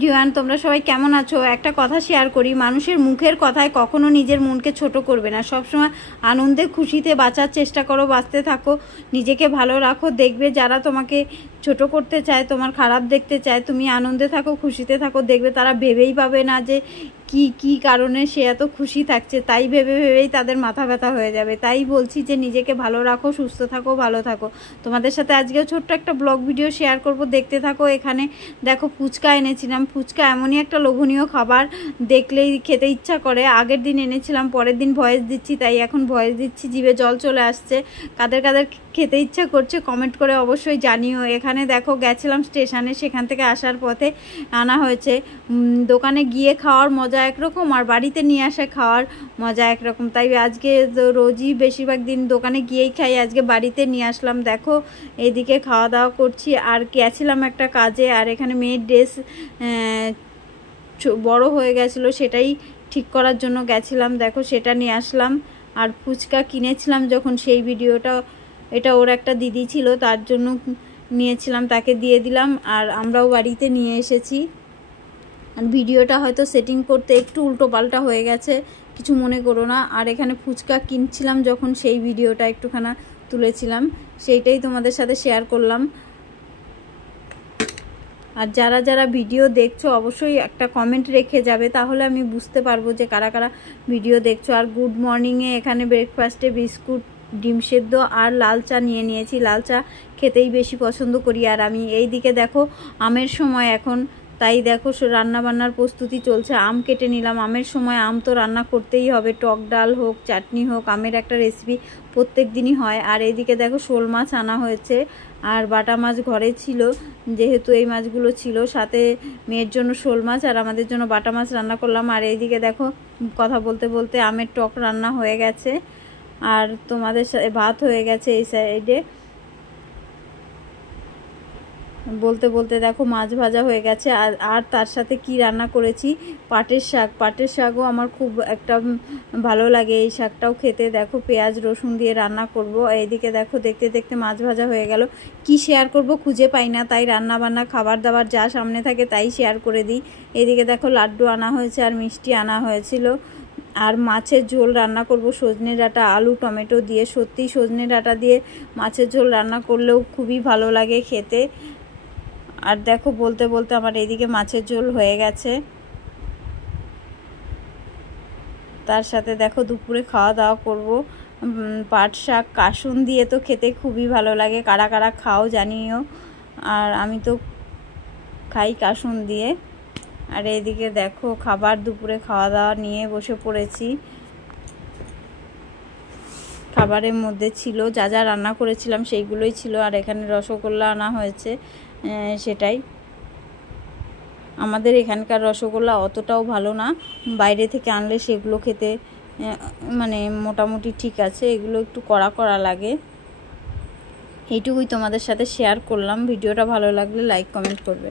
ভিউয়ান তোমরা সবাই কেমন আছো? একটা কথা শেয়ার করি, মানুষের মুখের কথায় কখনো নিজের মনকে ছোট করবে না। সবসময় আনন্দে খুশিতে বাঁচার চেষ্টা করো, বাঁচতে থাকো, নিজেকে ভালো রাখো। দেখবে যারা তোমাকে ছোট করতে চায়, তোমার খারাপ দেখতে চায়, তুমি আনন্দে থাকো, খুশিতে থাকো, দেখবে তারা ভেবেই পাবে না যে কি কারণে সে এত খুশি থাকছে। তাই ভেবেই তাদের মাথা ব্যথা হয়ে যাবে। তাই বলছি যে নিজেকে ভালো রাখো, সুস্থ থাকো, ভালো থাকো। তোমাদের সাথে আজকেও ছোট্ট একটা ব্লগ ভিডিও শেয়ার করব, দেখতে থাকো। এখানে দেখো ফুচকা এনেছিলাম। ফুচকা এমনই একটা লোভনীয় খাবার, দেখলেই খেতে ইচ্ছা করে। আগের দিন এনেছিলাম, পরের দিন ভয়েস দিচ্ছি, তাই এখন ভয়েস দিচ্ছি। জিভে জল চলে আসছে। কাদের খেতে ইচ্ছা করছে কমেন্ট করে অবশ্যই জানিও। এখানে দেখো গেছিলাম স্টেশনে, সেখান থেকে আসার পথে আনা হয়েছে। দোকানে গিয়ে খাওয়ার মজা একরকম, আর বাড়িতে নিয়ে আসা খাওয়ার মজা একরকম। তাই আজকে রোজই বেশিরভাগ দিন দোকানে গিয়েই খাই, আজকে বাড়িতে নিয়ে আসলাম। দেখো এইদিকে খাওয়া দাওয়া করছি, আর গেছিলাম একটা কাজে। আর এখানে মেয়ের ড্রেস বড় হয়ে গেছিলো, সেটাই ঠিক করার জন্য গেছিলাম। দেখো সেটা নিয়ে আসলাম। আর ফুচকা কিনেছিলাম যখন, সেই ভিডিওটা, এটা ওর একটা দিদি ছিল, তার জন্য নিয়েছিলাম, তাকে দিয়ে দিলাম। আর আমরাও বাড়িতে নিয়ে এসেছি। আর ভিডিওটা হয়তো সেটিং করতে একটু উল্টো পাল্টা হয়ে গেছে, কিছু মনে করো না। আর এখানে ফুচকা কিনছিলাম যখন, সেই ভিডিওটা একটুখানা তুলেছিলাম, সেইটাই তোমাদের সাথে শেয়ার করলাম। আর যারা যারা ভিডিও দেখছো অবশ্যই একটা কমেন্ট রেখে যাবে, তাহলে আমি বুঝতে পারবো যে কারা কারা ভিডিও দেখছো। আর গুড মর্নিংয়ে এখানে ব্রেকফাস্টে বিস্কুট, ডিম সেদ্ধ আর লাল চা নিয়ে নিয়েছি। লাল চা খেতেই বেশি পছন্দ করি। আর আমি এই দিকে দেখো আমের সময় এখন, তাই দেখো রান্না বান্নার প্রস্তুতি চলছে। আম কেটে নিলাম, আমের সময় আম তো রান্না করতেই হবে, টক ডাল হোক, চাটনি হোক, আমের একটা রেসিপি প্রত্যেক দিনই হয়। আর এইদিকে দেখো শোল মাছ আনা হয়েছে, আর বাটা মাছ ঘরে ছিল, যেহেতু এই মাছগুলো ছিল, সাথে মেয়ের জন্য শোল মাছ আর আমাদের জন্য বাটা মাছ রান্না করলাম। আর এইদিকে দেখো কথা বলতে বলতে আমের টক রান্না হয়ে গেছে, আর তোমাদের সাথে ভাত হয়ে গেছে এই সাইডে। বলতে বলতে দেখো মাছ ভাজা হয়ে গেছে। আর তার সাথে কি রান্না করেছি, পাটের শাক। পাটের শাকও আমার খুব একটা ভালো লাগে, এই শাকটাও খেতে। দেখো পেঁয়াজ রসুন দিয়ে রান্না করব। এইদিকে দেখো দেখতে দেখতে মাছ ভাজা হয়ে গেল। কি শেয়ার করব খুঁজে পাই না, তাই রান্না বান্না খাবার দাবার যা সামনে থাকে তাই শেয়ার করে দিই। এইদিকে দেখো লাড্ডু আনা হয়েছে আর মিষ্টি আনা হয়েছিল। আর মাছের ঝোল রান্না করব সজনে ডাঁটা, আলু, টমেটো দিয়ে। সত্যি সজনে ডাঁটা দিয়ে মাছের ঝোল রান্না করলেও খুবই ভালো লাগে খেতে। আর দেখো বলতে বলতে আমার এইদিকে মাছের ঝোল হয়ে গেছে। তার সাথে দেখো দুপুরে খাওয়া দাওয়া করব পাট শাক কাসুন দিয়ে। তো খেতে খুবই ভালো লাগে, কারা কারা খাও জানিও। আর আমি তো খাই কাসুন দিয়ে। আর এইদিকে দেখো খাবার, দুপুরে খাওয়া দাওয়া নিয়ে বসে পড়েছি। খাবারের মধ্যে ছিল যা যা রান্না করেছিলাম সেইগুলোই ছিল। আর এখানে রসগোল্লা আনা হয়েছে, সেটাই। আমাদের এখানকার রসগোল্লা অতটাও ভালো না, বাইরে থেকে আনলে সেগুলো খেতে মানে মোটামুটি ঠিক আছে, এগুলো একটু কড়া কড়া লাগে। এইটুকুই তোমাদের সাথে শেয়ার করলাম। ভিডিওটা ভালো লাগলে লাইক কমেন্ট করবে।